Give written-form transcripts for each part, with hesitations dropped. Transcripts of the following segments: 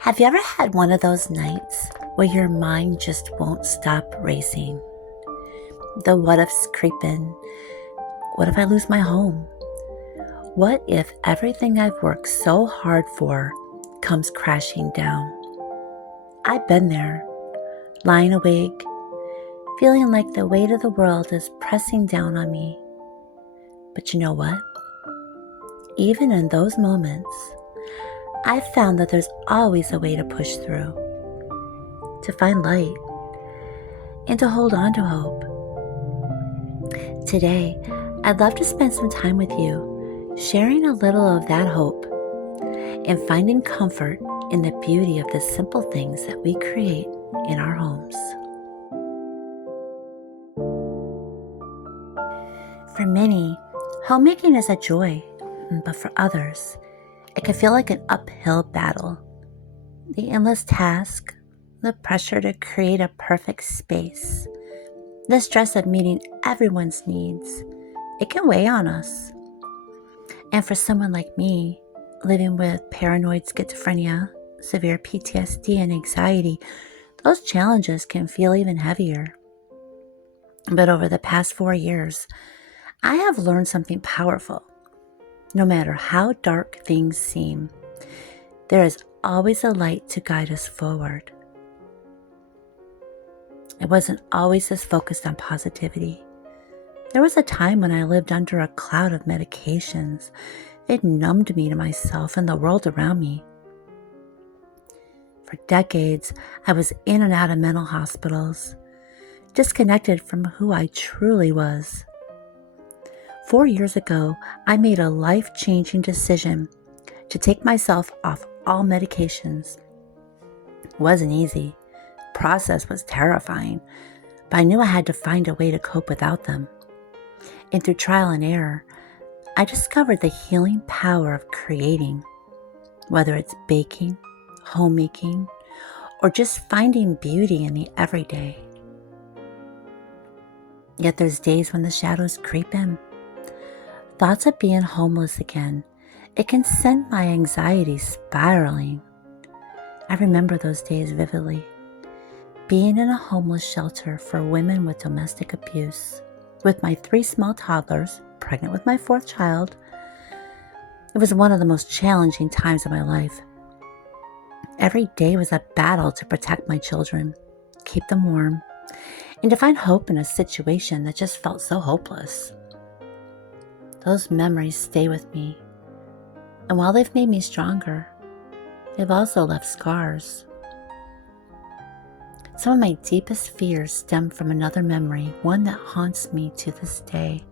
Have you ever had one of those nights where your mind just won't stop racing? The what ifs creep in. What if I lose my home? What if everything I've worked so hard for comes crashing down? I've been there, lying awake, feeling like the weight of the world is pressing down on me. But you know what? Even in those moments, I've found that there's always a way to push through, to find light, and to hold on to hope. Today, I'd love to spend some time with you, sharing a little of that hope and finding comfort in the beauty of the simple things that we create in our homes. For many, homemaking is a joy, but for others, it can feel like an uphill battle. The endless task, the pressure to create a perfect space, the stress of meeting everyone's needs, it can weigh on us. And for someone like me, living with paranoid schizophrenia, severe PTSD, and anxiety, those challenges can feel even heavier. But over the past 4 years, I have learned something powerful. No matter how dark things seem, there is always a light to guide us forward. I wasn't always as focused on positivity. There was a time when I lived under a cloud of medications. It numbed me to myself and the world around me. For decades, I was in and out of mental hospitals, disconnected from who I truly was. 4 years ago, I made a life-changing decision to take myself off all medications. It wasn't easy. The process was terrifying, but I knew I had to find a way to cope without them. And through trial and error, I discovered the healing power of creating, whether it's baking, homemaking, or just finding beauty in the everyday. Yet there's days when the shadows creep in. Thoughts of being homeless again, it can send my anxiety spiraling. I remember those days vividly. Being in a homeless shelter for women with domestic abuse, with my 3 small toddlers, pregnant with my 4th child, it was one of the most challenging times of my life. Every day was a battle to protect my children, keep them warm, and to find hope in a situation that just felt so hopeless. Those memories stay with me, and while they've made me stronger, they've also left scars. Some of my deepest fears stem from another memory, one that haunts me to this day.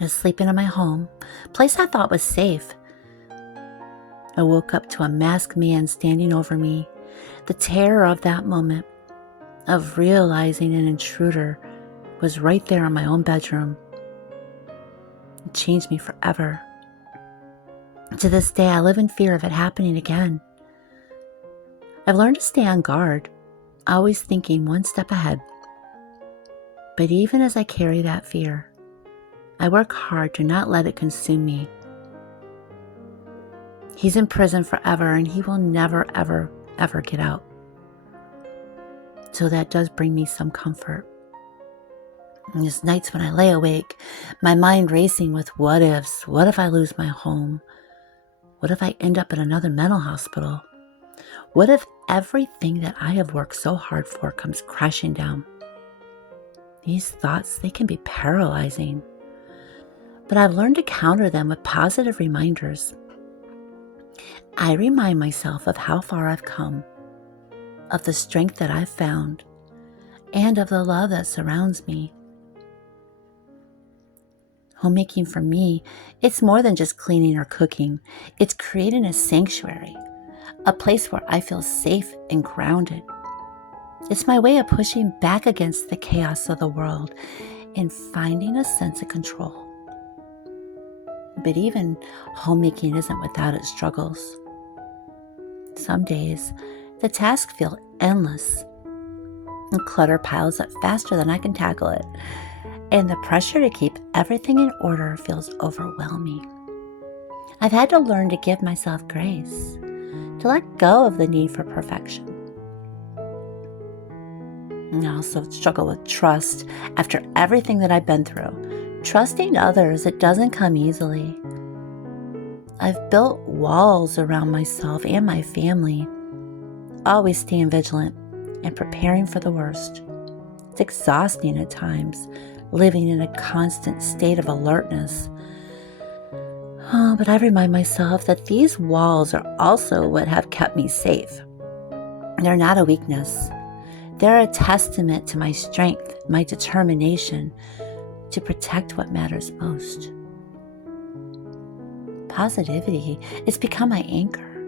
I was sleeping in my home, a place I thought was safe. I woke up to a masked man standing over me. The terror of that moment, of realizing an intruder was right there in my own bedroom. It changed me forever. To this day, I live in fear of it happening again. I've learned to stay on guard, always thinking one step ahead. But even as I carry that fear, I work hard to not let it consume me. He's in prison forever, and he will never, ever, ever get out. So that does bring me some comfort. And there's nights when I lay awake, my mind racing with what ifs. What if I lose my home? What if I end up in another mental hospital? What if everything that I have worked so hard for comes crashing down? These thoughts, they can be paralyzing. But I've learned to counter them with positive reminders. I remind myself of how far I've come, of the strength that I've found, and of the love that surrounds me. Homemaking for me, it's more than just cleaning or cooking. It's creating a sanctuary, a place where I feel safe and grounded. It's my way of pushing back against the chaos of the world and finding a sense of control. But even homemaking isn't without its struggles. Some days, the tasks feel endless. The clutter piles up faster than I can tackle it, and the pressure to keep everything in order feels overwhelming. I've had to learn to give myself grace, to let go of the need for perfection. I also struggle with trust after everything that I've been through. Trusting others, it doesn't come easily. I've built walls around myself and my family, always staying vigilant and preparing for the worst. It's exhausting at times, living in a constant state of alertness. But I remind myself that these walls are also what have kept me safe. They're not a weakness. They're a testament to my strength, my determination to protect what matters most. Positivity has become my anchor.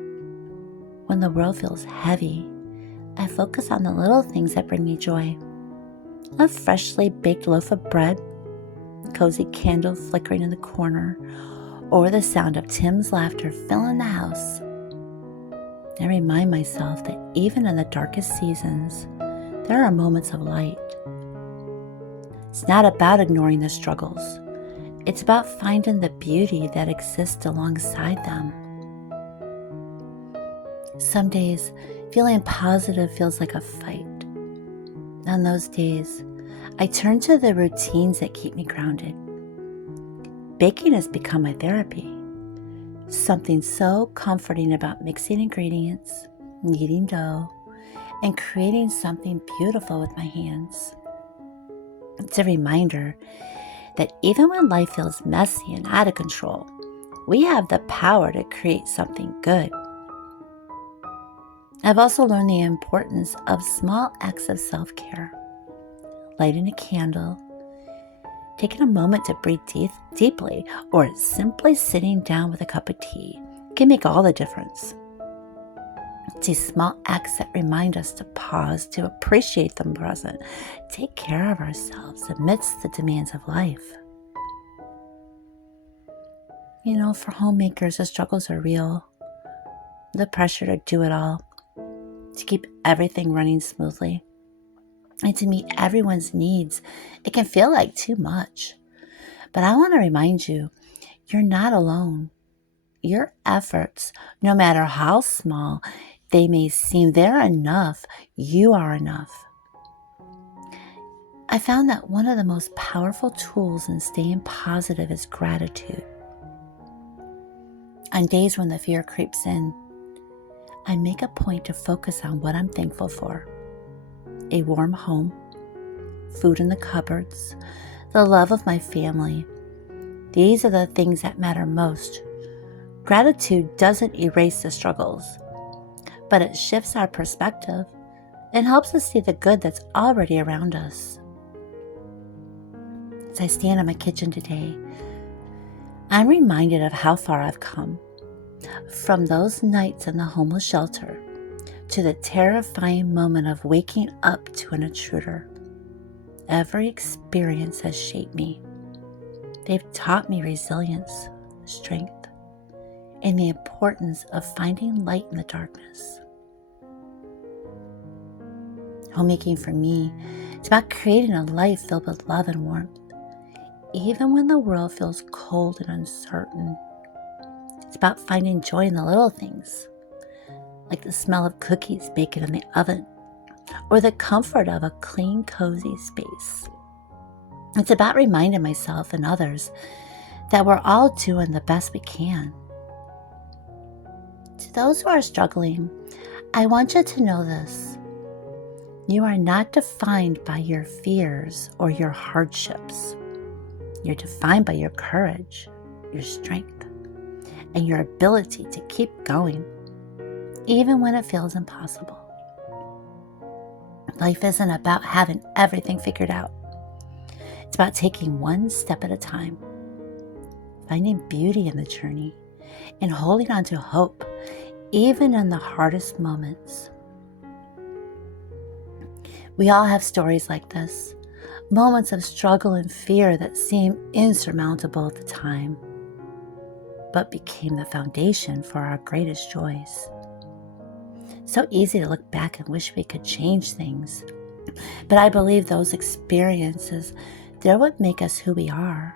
When the world feels heavy, I focus on the little things that bring me joy. A freshly baked loaf of bread, a cozy candle flickering in the corner, or the sound of Tim's laughter filling the house. I remind myself that even in the darkest seasons, there are moments of light. It's not about ignoring the struggles. It's about finding the beauty that exists alongside them. Some days, feeling positive feels like a fight. On those days, I turn to the routines that keep me grounded. Baking has become my therapy. Something so comforting about mixing ingredients, kneading dough, and creating something beautiful with my hands. It's a reminder that even when life feels messy and out of control, we have the power to create something good. I've also learned the importance of small acts of self-care. Lighting a candle, taking a moment to breathe deeply, or simply sitting down with a cup of tea can make all the difference. It's these small acts that remind us to pause, to appreciate the present, take care of ourselves amidst the demands of life. For homemakers, the struggles are real. The pressure to do it all, to keep everything running smoothly, and to meet everyone's needs, it can feel like too much. But I want to remind you, you're not alone. Your efforts, no matter how small they may seem, they're enough. You are enough. I found that one of the most powerful tools in staying positive is gratitude. On days when the fear creeps in, I make a point to focus on what I'm thankful for. A warm home, food in the cupboards, the love of my family. These are the things that matter most. Gratitude doesn't erase the struggles, but it shifts our perspective and helps us see the good that's already around us. As I stand in my kitchen today, I'm reminded of how far I've come. From those nights in the homeless shelter to the terrifying moment of waking up to an intruder. Every experience has shaped me. They've taught me resilience, strength, and the importance of finding light in the darkness. Homemaking for me, it's about creating a life filled with love and warmth, even when the world feels cold and uncertain. It's about finding joy in the little things, like the smell of cookies baking in the oven, or the comfort of a clean, cozy space. It's about reminding myself and others that we're all doing the best we can. To those who are struggling, I want you to know this. You are not defined by your fears or your hardships. You're defined by your courage, your strength, and your ability to keep going, even when it feels impossible. Life isn't about having everything figured out. It's about taking one step at a time, finding beauty in the journey, and holding on to hope, even in the hardest moments. We all have stories like this, moments of struggle and fear that seem insurmountable at the time, but became the foundation for our greatest joys. So easy to look back and wish we could change things, but I believe those experiences, they're what make us who we are.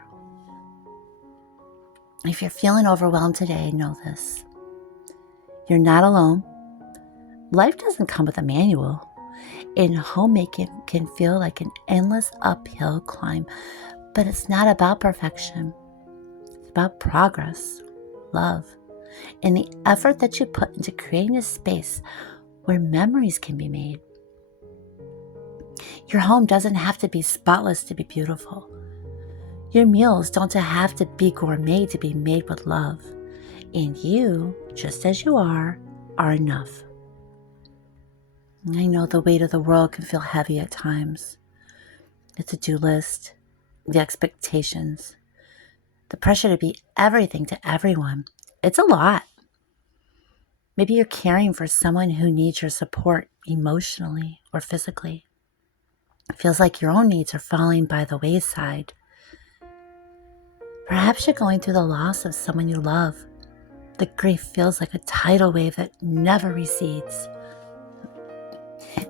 If you're feeling overwhelmed today, know this. You're not alone. Life doesn't come with a manual, and homemaking can feel like an endless uphill climb, but it's not about perfection. It's about progress, love, and the effort that you put into creating a space where memories can be made. Your home doesn't have to be spotless to be beautiful. Your meals don't have to be gourmet to be made with love. And you, just as you are enough. I know the weight of the world can feel heavy at times. The to-do list, the expectations, the pressure to be everything to everyone. It's a lot. Maybe you're caring for someone who needs your support emotionally or physically. It feels like your own needs are falling by the wayside. Perhaps you're going through the loss of someone you love. The grief feels like a tidal wave that never recedes.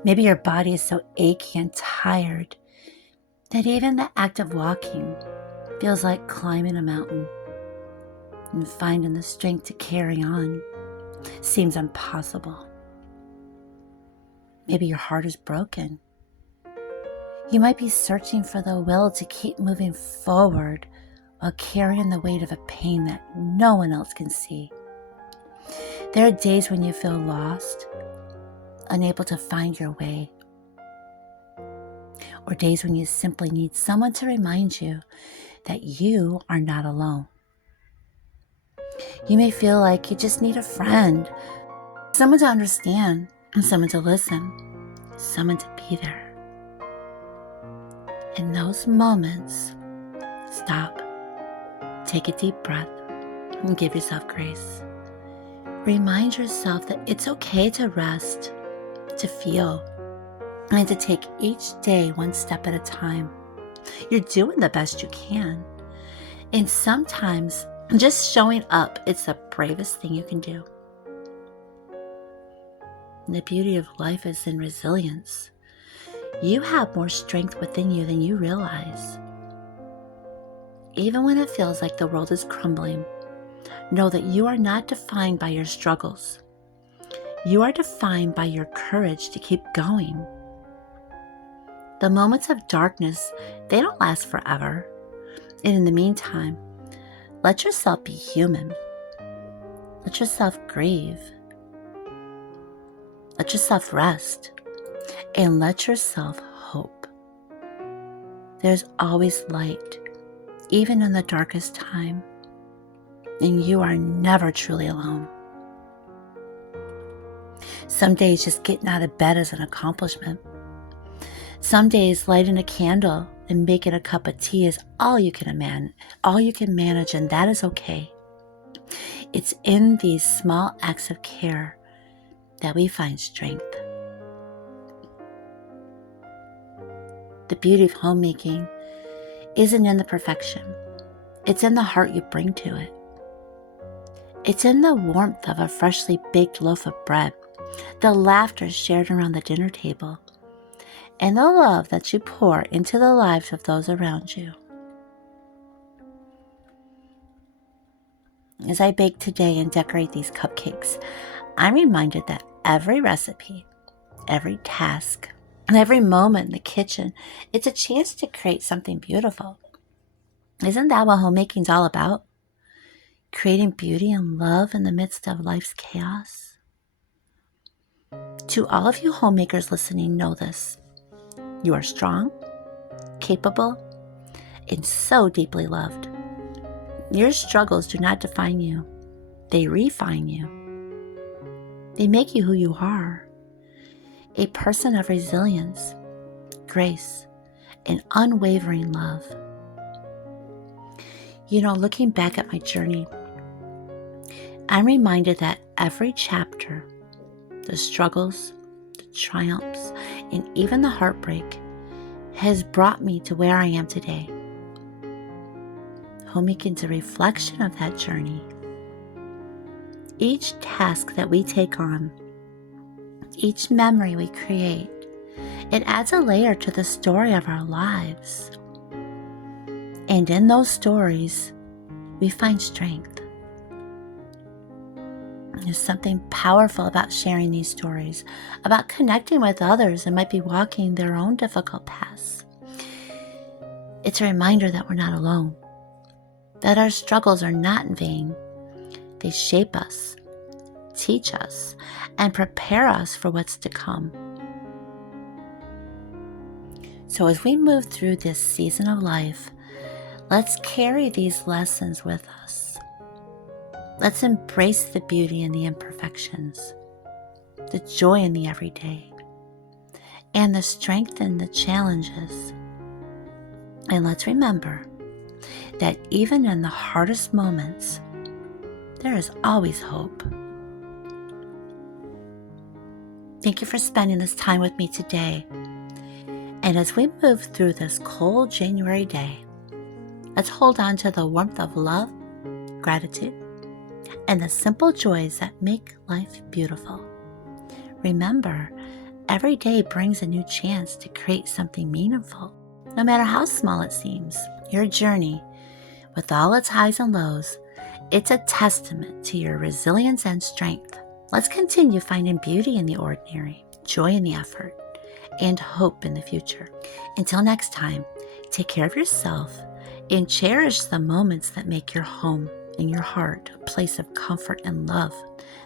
Maybe your body is so achy and tired that even the act of walking feels like climbing a mountain, and finding the strength to carry on seems impossible. Maybe your heart is broken. You might be searching for the will to keep moving forward while carrying the weight of a pain that no one else can see. There are days when you feel lost, unable to find your way, or days when you simply need someone to remind you that you are not alone. You may feel like you just need a friend, someone to understand, someone to listen, someone to be there. In those moments, stop, take a deep breath, and give yourself grace. Remind yourself that it's okay to rest, to feel, and to take each day one step at a time. You're doing the best you can. And sometimes just showing up, it's the bravest thing you can do. And the beauty of life is in resilience. You have more strength within you than you realize. Even when it feels like the world is crumbling, know that you are not defined by your struggles. You are defined by your courage to keep going. The moments of darkness, they don't last forever. And in the meantime, let yourself be human. Let yourself grieve. Let yourself rest. And let yourself hope. There's always light, even in the darkest time. And you are never truly alone. Some days just getting out of bed is an accomplishment. Some days lighting a candle and making a cup of tea is all you can manage, and that is okay. It's in these small acts of care that we find strength. The beauty of homemaking isn't in the perfection. It's in the heart you bring to it. It's in the warmth of a freshly baked loaf of bread, the laughter shared around the dinner table, and the love that you pour into the lives of those around you. As I bake today and decorate these cupcakes, I'm reminded that every recipe, every task, and every moment in the kitchen, it's a chance to create something beautiful. Isn't that what homemaking's all about? Creating beauty and love in the midst of life's chaos? To all of you homemakers listening, know this. You are strong, capable, and so deeply loved. Your struggles do not define you. They refine you. They make you who you are. A person of resilience, grace, and unwavering love. Looking back at my journey, I'm reminded that every chapter, the struggles, the triumphs, and even the heartbreak, has brought me to where I am today. Homemaking's a reflection of that journey. Each task that we take on, each memory we create, it adds a layer to the story of our lives. And in those stories, we find strength. There's something powerful about sharing these stories, about connecting with others that might be walking their own difficult paths. It's a reminder that we're not alone, that our struggles are not in vain. They shape us, teach us, and prepare us for what's to come. So as we move through this season of life, let's carry these lessons with us. Let's embrace the beauty in the imperfections, the joy in the everyday, and the strength in the challenges. And let's remember that even in the hardest moments, there is always hope. Thank you for spending this time with me today. And as we move through this cold January day, let's hold on to the warmth of love, gratitude, and the simple joys that make life beautiful. Remember, every day brings a new chance to create something meaningful. No matter how small it seems, your journey, with all its highs and lows, it's a testament to your resilience and strength. Let's continue finding beauty in the ordinary, joy in the effort, and hope in the future. Until next time, take care of yourself and cherish the moments that make your home and your heart a place of comfort and love.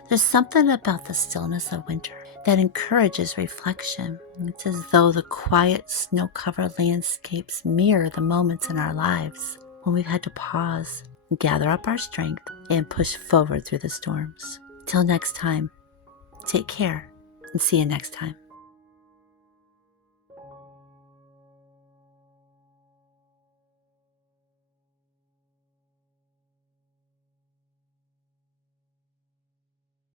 There's something about the stillness of winter that encourages reflection. It's as though the quiet, snow-covered landscapes mirror the moments in our lives when we've had to pause, gather up our strength, and push forward through the storms. Till next time, take care and see you next time.